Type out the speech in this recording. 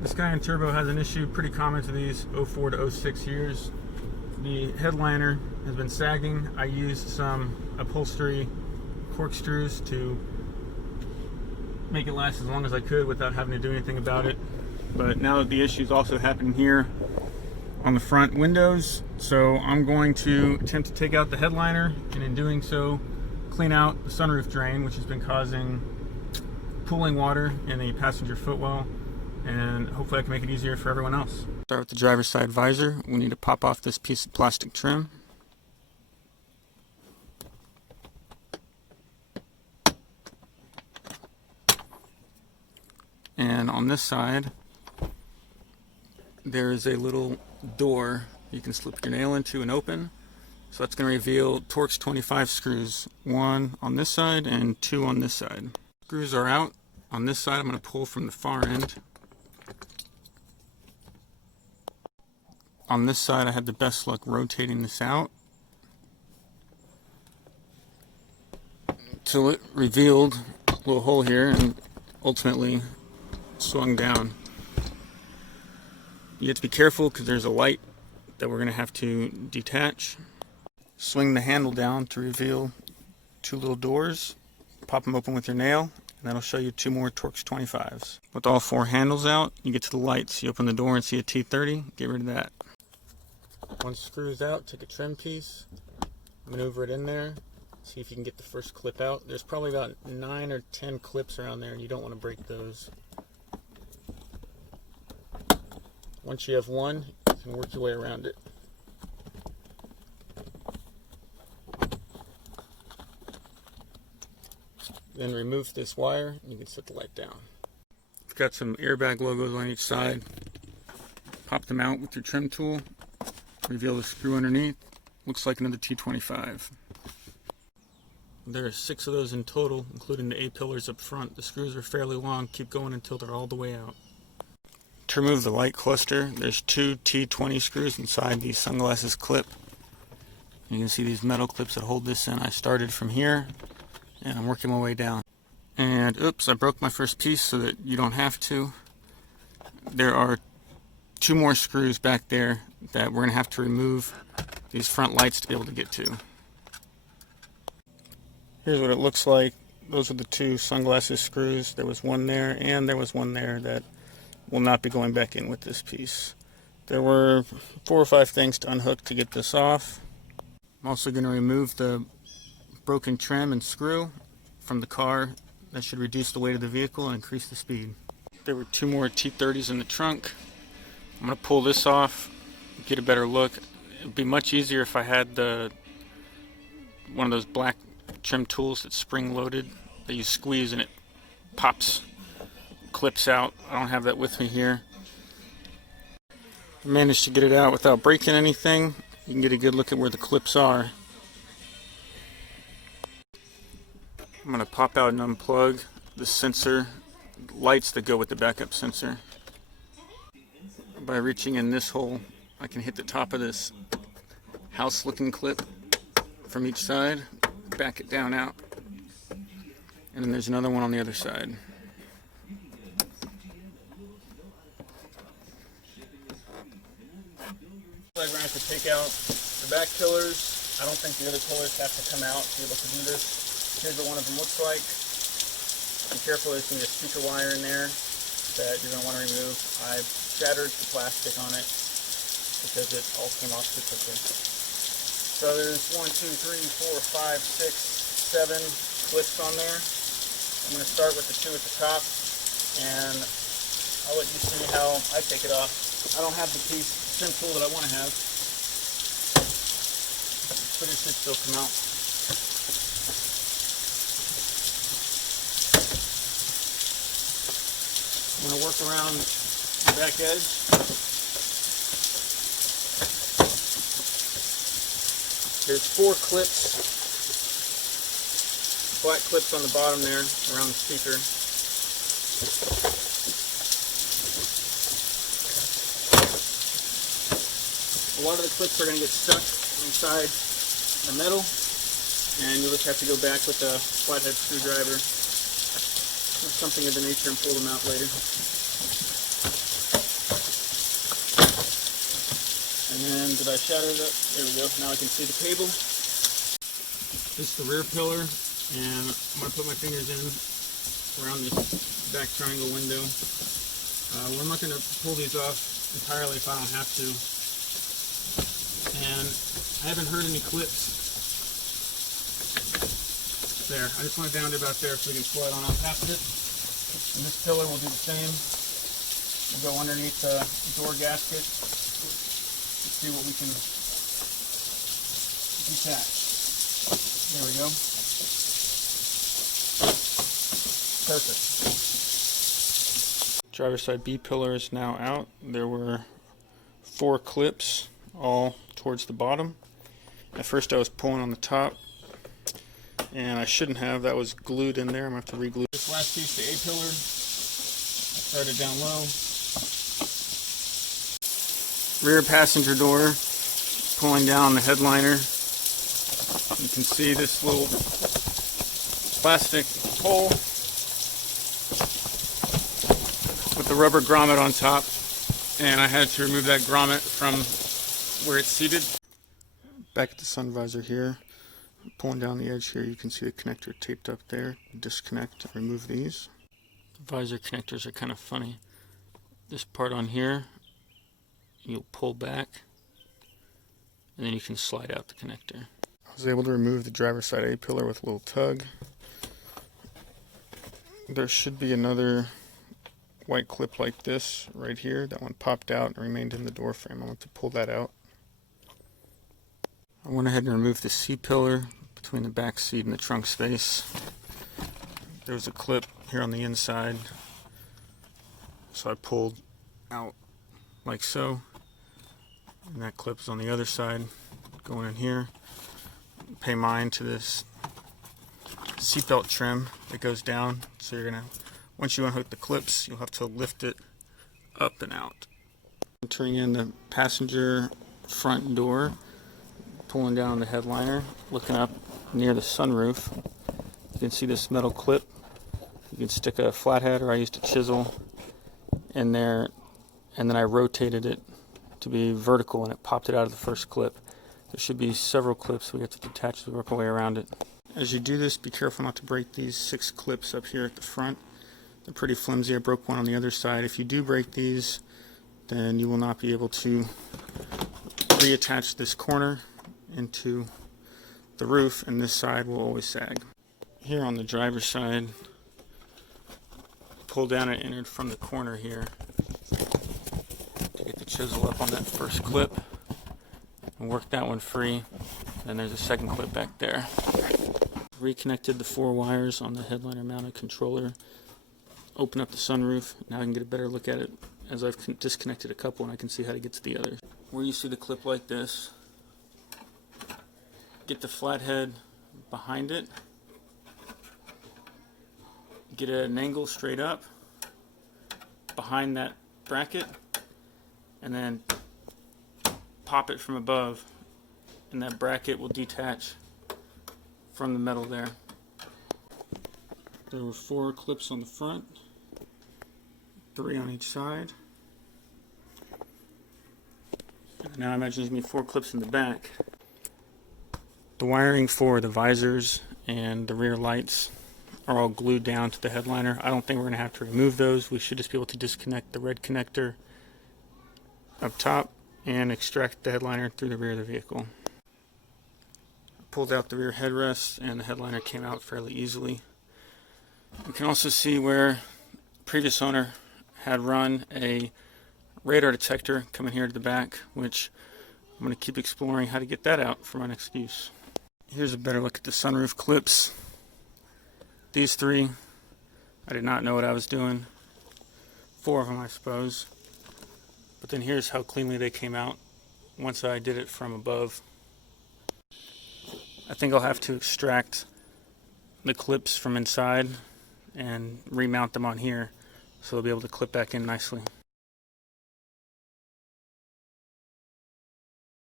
This Cayenne turbo has an issue pretty common to these 04 to 06 years. The headliner has been sagging. I used some upholstery corkscrews to make it last as long as I could without having to do anything about it. But now the issue's also happening here on the front windows, so I'm going to attempt to take out the headliner, and in doing so clean out the sunroof drain, which has been causing pooling water in the passenger footwell, and hopefully I can make it easier for everyone else. Start with the driver's side visor. We need to pop off this piece of plastic trim. And on this side, there is a little door you can slip your nail into and open. So that's going to reveal Torx 25 screws, 1 on this side and 2 on this side. Screws are out. On this side, I'm going to pull from the far end. On this side, I had the best luck rotating this out till it revealed a little hole here and ultimately swung down. You have to be careful because there's a light that we're going to have to detach. Swing the handle down to reveal 2 little doors. Pop them open with your nail, and that'll show you 2 more Torx 25s. With all 4 handles out, you get to the lights. You open the door and see a T30, get rid of that. Once screw's out, take a trim piece, maneuver it in there, see if you can get the first clip out. There's probably about 9 or 10 clips around there, and you don't want to break those. Once you have one, you can work your way around it. Then remove this wire, and you can set the light down. You've got some airbag logos on each side. Pop them out with your trim tool. Reveal the screw underneath. Looks like another T25. There are 6 of those in total, including the A-pillars up front. The screws are fairly long. Keep going until they're all the way out. To remove the light cluster, there's 2 T20 screws inside the sunglasses clip. You can see these metal clips that hold this in. I started from here, and I'm working my way down. And oops, I broke my first piece so that you don't have to. There are 2 more screws back there that we're going to have to remove these front lights to be able to get to. Here's what it looks like. Those are the 2 sunglasses screws. There was one there, and there was one there that will not be going back in with this piece. There were 4 or 5 things to unhook to get this off. I'm also going to remove the broken trim and screw from the car. That should reduce the weight of the vehicle and increase the speed. There were 2 more T30s in the trunk. I'm going to pull this off, get a better look. It would be much easier if I had one of those black trim tools that's spring loaded that you squeeze and it pops, clips out. I don't have that with me here. I managed to get it out without breaking anything. You can get a good look at where the clips are. I'm going to pop out and unplug the sensor lights that go with the backup sensor. By reaching in this hole, I can hit the top of this house looking clip from each side, back it down out, and then there's another one on the other side. I'm going to have to take out the back pillars. I don't think the other pillars have to come out to be able to do this. Here's what one of them looks like. Be careful, there's going to be a speaker wire in there that you're going to want to remove. I've shattered the plastic on it because it all came off too quickly. So there's 1, 2, 3, 4, 5, 6, 7 clips on there. I'm going to start with the 2 at the top, and I'll let you see how I take it off. I don't have the trim tool that I want to have, but it should still come out. I'm going to work around the back edge. There's 4 clips, black clips on the bottom there around the speaker. A lot of the clips are going to get stuck inside the metal, and you'll just have to go back with a flathead screwdriver or something of the nature and pull them out later. And then, did I shatter it up? There we go. Now I can see the cable. This is the rear pillar, and I'm going to put my fingers in around this back triangle window. Well, I'm not going to pull these off entirely if I don't have to. And I haven't heard any clips. There, I just went down to about there so we can slide on out past it. And this pillar will do the same. We'll go underneath the door gasket and see what we can detach. There we go. Perfect. Driver's side B pillar is now out. There were 4 clips, all towards the bottom. At first I was pulling on the top, and I shouldn't have. That was glued in there. I'm going to have to reglue. This last piece, the A pillar, I started down low. Rear passenger door, pulling down the headliner. You can see this little plastic hole with the rubber grommet on top, and I had to remove that grommet from where it's seated. Back at the sun visor here, pulling down the edge here, you can see the connector taped up there. Disconnect and remove these. The visor connectors are kind of funny. This part on here, you'll pull back, and then you can slide out the connector. I was able to remove the driver's side A pillar with a little tug. There should be another white clip like this right here. That one popped out and remained in the door frame. I want to pull that out. I went ahead and removed the C pillar between the back seat and the trunk space. There's a clip here on the inside, so I pulled out like so, and that clip is on the other side going in here. Pay mind to this seatbelt trim that goes down, so you're gonna, once you unhook the clips, you'll have to lift it up and out. Entering in the passenger front door, pulling down the headliner, looking up near the sunroof. You can see this metal clip. You can stick a flathead, or I used a chisel in there, and then I rotated it to be vertical, and it popped it out of the first clip. There should be several clips, we have to detach the work away around it. As you do this, be careful not to break these 6 clips up here at the front. They're pretty flimsy. I broke one on the other side. If you do break these, then you will not be able to reattach this corner into the roof, and this side will always sag. Here on the driver's side, pull down and entered from the corner here to get the chisel up on that first clip and work that one free. Then there's a second clip back there. Reconnected the 4 wires on the headliner mounted controller. Open up the sunroof. Now I can get a better look at it as I've disconnected a couple, and I can see how to get to the others. Where you see the clip like this, get the flathead behind it, get it at an angle straight up behind that bracket, and then pop it from above, and that bracket will detach from the metal there. There were 4 clips on the front, 3 on each side. Now I imagine there's going to be 4 clips in the back. The wiring for the visors and the rear lights are all glued down to the headliner. I don't think we're going to have to remove those. We should just be able to disconnect the red connector up top and extract the headliner through the rear of the vehicle. I pulled out the rear headrest, and the headliner came out fairly easily. You can also see where the previous owner had run a radar detector coming here to the back, which I'm going to keep exploring how to get that out for my next use. Here's a better look at the sunroof clips. These 3, I did not know what I was doing. 4 of them, I suppose. But then here's how cleanly they came out once I did it from above. I think I'll have to extract the clips from inside and remount them on here so they'll be able to clip back in nicely.